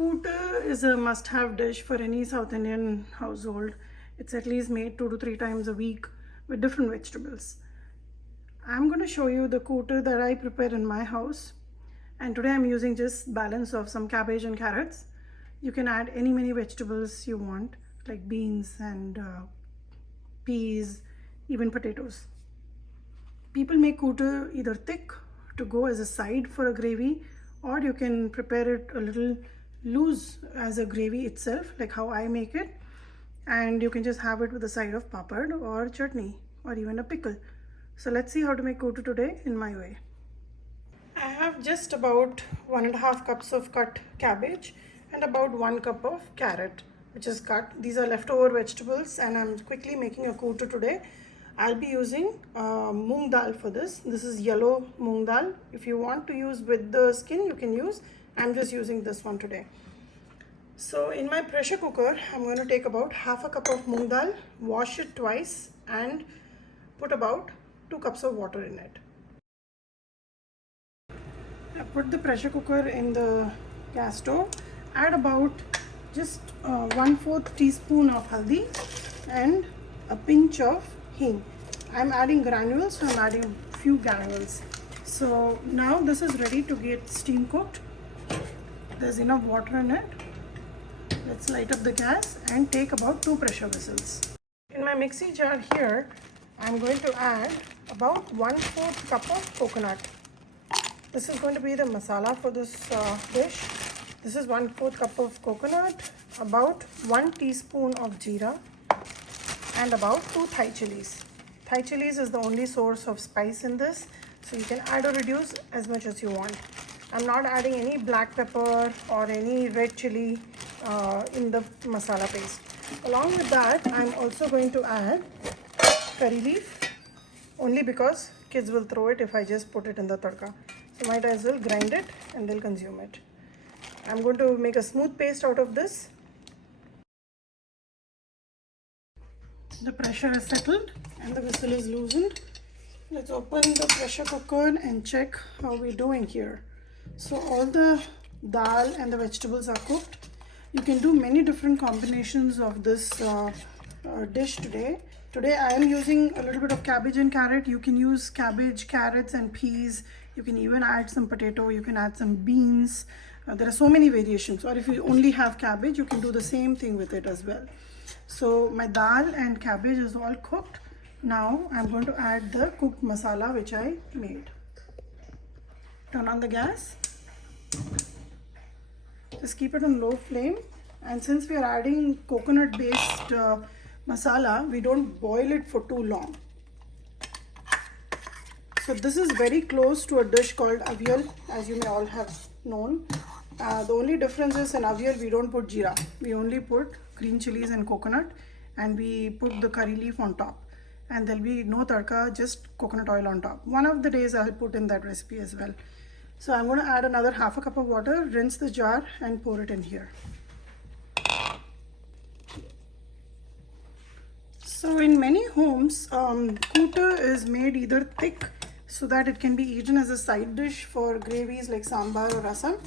Kuttu is a must-have dish for any South Indian household. It's at least made 2 to 3 times a week with different vegetables. I'm going to show you the kuttu that I prepare in my house. And today I'm using just balance of some cabbage and carrots. You can add many vegetables you want, like beans and peas, even potatoes. People make kuttu either thick to go as a side for a gravy, or you can prepare it a little loose as a gravy itself, like how I make it, and you can just have it with a side of papad or chutney or even a pickle. So let's see how to make kuttu today in my way. I have just about 1.5 cups of cut cabbage and about 1 cup of carrot, which is cut. These are leftover vegetables and I'm quickly making a kuttu today. I'll be using moong dal for this. This is yellow moong dal. If you want to use with the skin, you can use. I'm just using this one today. So in my pressure cooker, I'm going to take about 1/2 cup of moong dal, wash it twice and put about 2 cups of water in it. I put the pressure cooker in the gas stove, add about just 1/4 teaspoon of haldi and a pinch of hing. I'm adding granules, so I'm adding a few granules. So now this is ready to get steam cooked. There's enough water in it. Let's light up the gas and take about 2 pressure whistles. In my mixie jar here, I'm going to add about 1/4 cup of coconut. This is going to be the masala for this dish. This is 1/4 cup of coconut, about 1 teaspoon of jeera, and about 2 Thai chilies. Thai chilies is the only source of spice in this, so you can add or reduce as much as you want. I'm not adding any black pepper or any red chili in the masala paste. Along with that, I'm also going to add curry leaf, only because kids will throw it if I just put it in the tadka. So might as well grind it and they'll consume it. I'm going to make a smooth paste out of this. The pressure is settled and the whistle is loosened. Let's open the pressure cooker and check how we're doing here. So all the dal and the vegetables are cooked. You can do many different combinations of this dish today. Today I am using a little bit of cabbage and carrot. You can use cabbage, carrots and peas. You can even add some potato. You can add some beans. There are so many variations. Or if you only have cabbage, you can do the same thing with it as well. So my dal and cabbage is all cooked. Now I'm going to add the cooked masala which I made. Turn on the gas. Just keep it on low flame, and since we are adding coconut based masala, we don't boil it for too long. So this is very close to a dish called avial, as you may all have known. The only difference is in avial we don't put jeera. We only put green chilies and coconut, and we put the curry leaf on top, and there'll be no tadka, just coconut oil on top. One of the days I'll put in that recipe as well. So I'm going to add another 1/2 cup of water, rinse the jar and pour it in here. So in many homes, kuttu is made either thick so that it can be eaten as a side dish for gravies like sambar or rasam.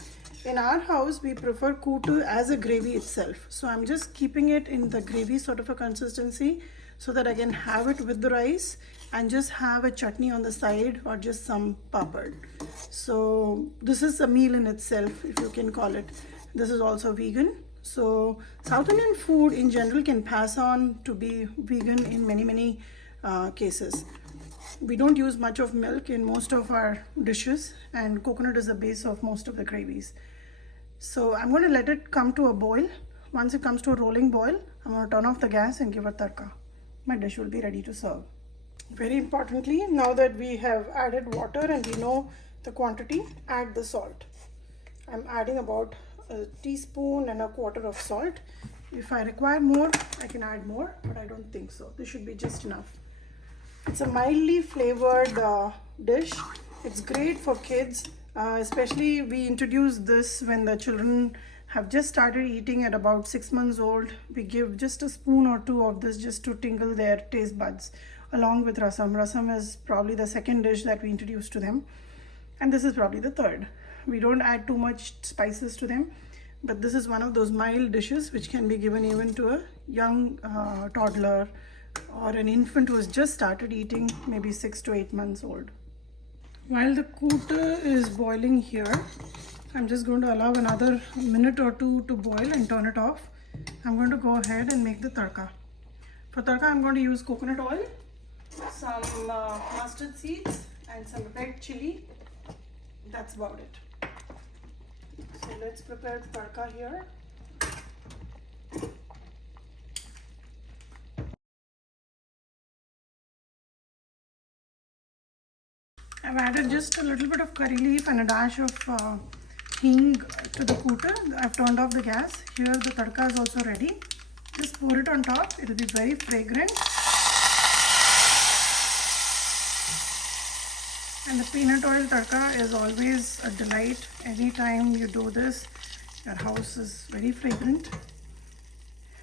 In our house, we prefer kuttu as a gravy itself. So I'm just keeping it in the gravy sort of a consistency so that I can have it with the rice and just have a chutney on the side or just some papad. So this is a meal in itself, if you can call it. This is also vegan. So South Indian food in general can pass on to be vegan in many cases. We don't use much of milk in most of our dishes, and coconut is the base of most of the gravies. So I'm going to let it come to a boil. Once it comes to a rolling boil, I'm going to turn off the gas and give it tadka. My dish will be ready to serve. Very importantly, now that we have added water and we know the quantity, add the salt. I'm adding about a teaspoon and 1/4 of salt. If I require more, I can add more, but I don't think so. This should be just enough. It's a mildly flavored dish. It's great for kids, especially we introduced this when the children have just started eating at about 6 months old. We give just a spoon or 2 of this just to tingle their taste buds, along with rasam. Rasam is probably the second dish that we introduced to them, and this is probably the third. We don't add too much spices to them. but this is one of those mild dishes which can be given even to a young toddler or an infant who has just started eating, maybe 6 to 8 months old. While the kuttu is boiling here, I'm just going to allow another minute or two to boil and turn it off. I'm going to go ahead and make the tadka. For tadka, I'm going to use coconut oil, some mustard seeds and some red chili. That's about it. So let's prepare the tadka here. I've added just a little bit of curry leaf and a dash of hing to the kuttu. I've turned off the gas. Here the tadka is also ready. Just pour it on top. It will be very fragrant. And the peanut oil tadka is always a delight. Anytime you do this, your house is very fragrant.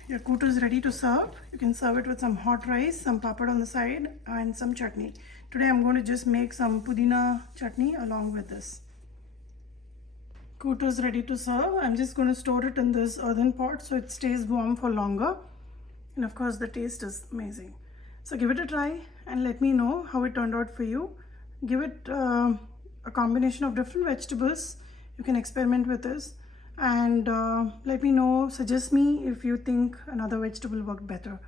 Your kuttu is ready to serve. You can serve it with some hot rice, some papad on the side and some chutney. Today I'm going to just make some pudina chutney along with this. Kuttu is ready to serve. I'm just going to store it in this earthen pot so it stays warm for longer. And of course the taste is amazing. So give it a try and let me know how it turned out for you. Give it a combination of different vegetables. You can experiment with this. And let me know, suggest me if you think another vegetable worked better.